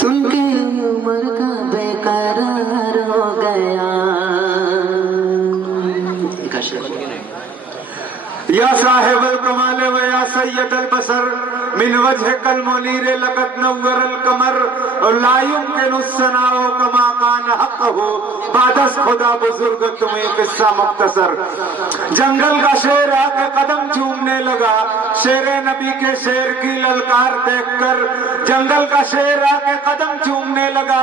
سن کے عمر کا بیقرار ہو گیا. یا صاحب الکمال و یا سید البصر من وجهك المنیر لقد نور القمر لا يمكن الثناء كما كان حقه بعد از خدا بزرگ تمہیں قصہ مختصر. جنگل کا شیر آ کے قدم چومنے لگا شیر نبی کے شیر کی للکار دیکھ کر. جنگل کا شیر آ کے قدم چومنے لگا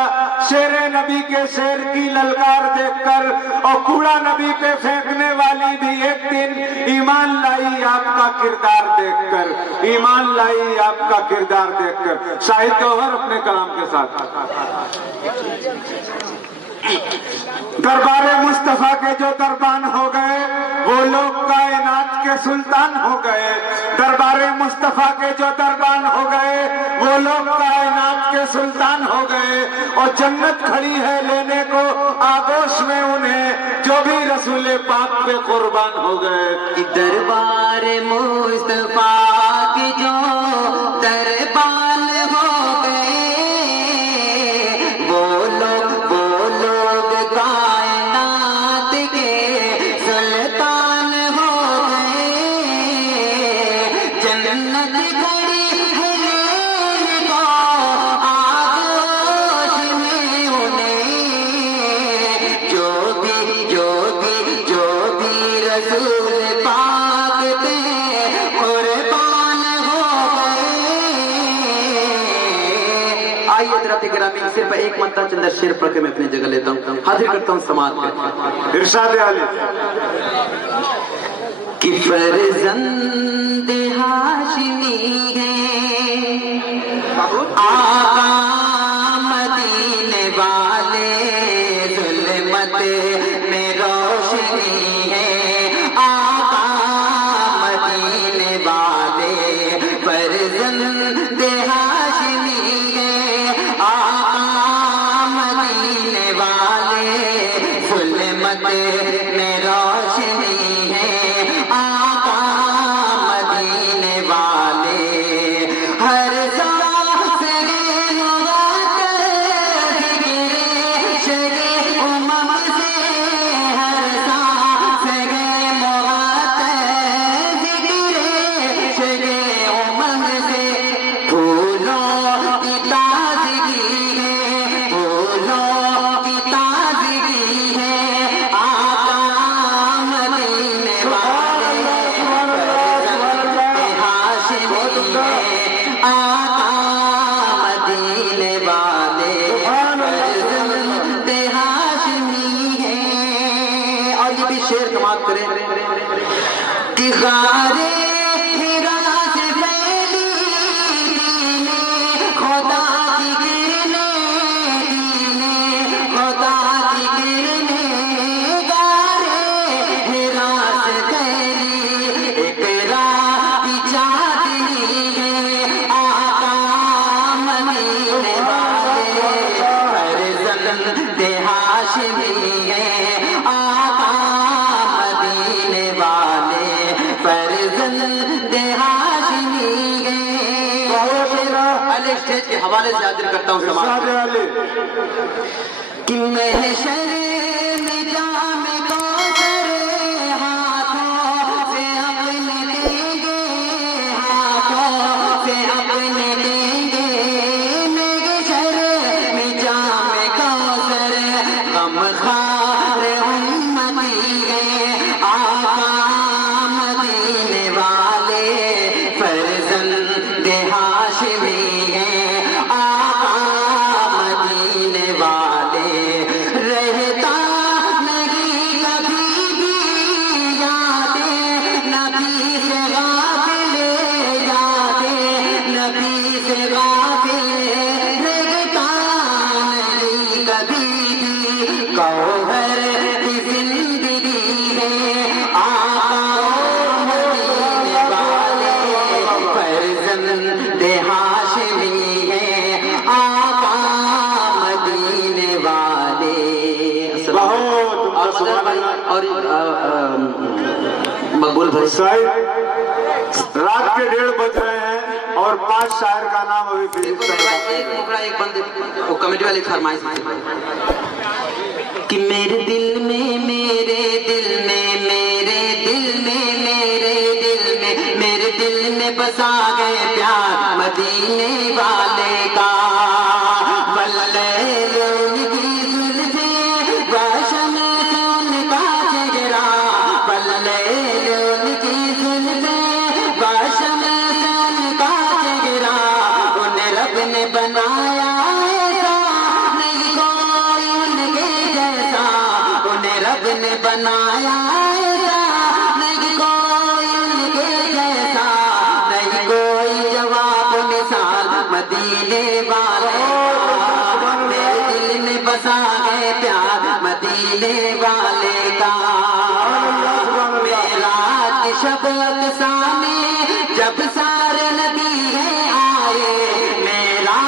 شیر نبی کے شیر کی للکار دیکھ کر. اور کوڑا نبی پہ پھینکنے والی بھی ایک دن ایمان لائی آپ کا کردار دیکھ کر. ایمان لائی آپ کا کردار دیکھ کر. شاہد گوہر اپنے کلام کے ساتھ. دربار مصطفیٰ کے جو دربان ہو گئے وہ لوگ کائنات کے سلطان ہو گئے. دربار مصطفیٰ کے جو دربان ہو گئے وہ لوگ کائنات کے سلطان ہو گئے. اور جنت کھڑی ہے لینے کو آغوش میں انہیں جو بھی رسول پاک پہ قربان ہو گئے. دربار مصطفیٰ کے جو دربان ہو گئے وہ لوگ کائنات کے سلطان ہو گئے. جنت کھڑی ہے لینے کو آغوش میں انہیں جو بھی رسول پاک پہ قربان ہو گئے. آئیے حضرات گرامی صرف ایک مرتبہ چند شعر پڑھ کے میں اپنی جگہ لیتا ہوں. حاضر کرتا ہوں سماعت کا. ارشاد علی کہ فرزند ہاشمی ہے آقا مدینے والے ظلمت میں روشنی ہے. آقا مدینے والے فرزند ہاشمی ہے آقا مدینے والے ظلمت میں روشنی ہے. آقا مدینے والے ہر سانس میں شگے امم سے ہر سانس میں شگے امم سے پھولوں کی تازگی ہے پھولوں کی تازگی ہے. آقا مدینے والے ہاشمی ہے آقا مدینے والے فرزند ہاشمی ہے. اور یہ بھی شعر سماعت کریں کہ غارے ہرا سے پھیلی خدا کی کرنیں خدا کی کرنیں. غارے ہرا سے پھیلی اقرا کی چادری ہے. آقا مدینے والے فرزند ہاشمی ہے آقا مدینے والے فرزند ہاشمی ہے. علی اسٹیج کے حوالے سے حاضر کرتا ہوں سماعت ارشاد علی کہ محشر میں جام کوثر ہاتھوں سے اپنے دیں گے ہاتھوں سے اپنے دیں گے. محشر میں جام کوثر غم خوار امتی ہے آقا مدینے والے فرزند ہاشمی ہے آقا مدینے والے. رہتا نہیں کبھی بھی یادیں نبی سے غافل یادیں نبی سے غافل. رہتا نہیں کبھی بھی گوہر کی زندگی ہے آقا مدینے والے فرزند ہاشمی ہے آقا مدینے والے. بہت اور مقبول بھائی صاحب رات کے 1:30 بج رہے ہیں. اور 5 شاعر کا نام ابھی فہرست میں ایک مکڑا ایک بندے وہ کمیٹی والے فرمائش کہ میرے دل میں میرے دل میں میرے دل میں میرے دل میں میرے دل میں بسا گئے پیار مدینے والے کا واللیل کی زلفیں واشم سے ان کا چہرہ واللیل کی زلفیں واشم سے ان کا چہرہ انہیں رب نے بنایا ایسا نہیں کوئی ان کے جیسا انہیں رب نے بنایا ایسا نہیں کوئی ان کے جیسا نہیں کوئی جواب مثال مدینے والے میرے دل میں بسا گئے پیار مدینے والے کا میرا شب اقصا میں جب سارے نبی آئے میرا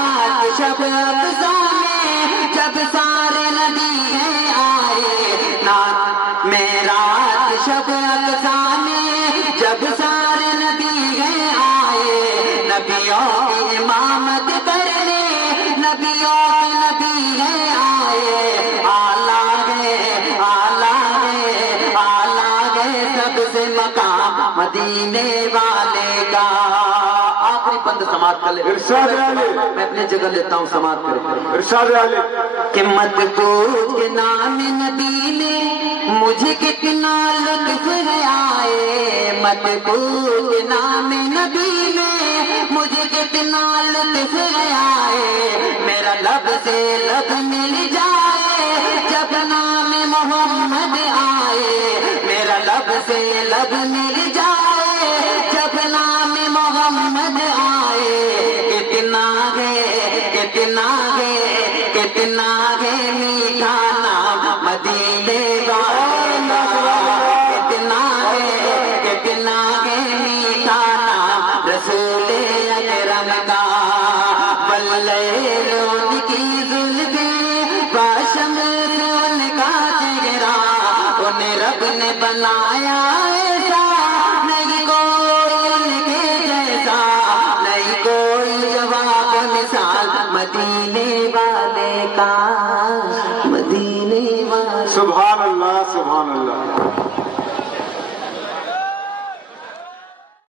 شب اقصا میں جب سارے نبی آئے میرا شب اقصا میں جب سارے نبی آئے نبیوں کی امامت کرنے نبیوں کے نبی آئے آلہ گئے سب سے مقام مدینے والے کا آخری بند سماعت کر لے ارشاد علی میں اپنی جگہ لیتا ہوں سماعت کرے ارشاد علی کہ مت پوچھ کے نام نبی نے مجھے کتنا لطف ہے آئے مت پوچھ کے نام نبی نے مجھے کتنا لطف ہے آئے میرا لب سے لب مل جائے جب نام محمد آئے میرا لب سے لب مل جائے جب نام محمد آئے کتنا گے میٹھا نام مدینے والا کتنا گے میٹھا نام رسول اکرم کا واللیل کی زلفیں واشم سے ان کا چہرہ انہیں رب نے بنایا ایسا نہیں کوئی ان کے جیسا نہیں کوئی جواب مثال مدینے والے کا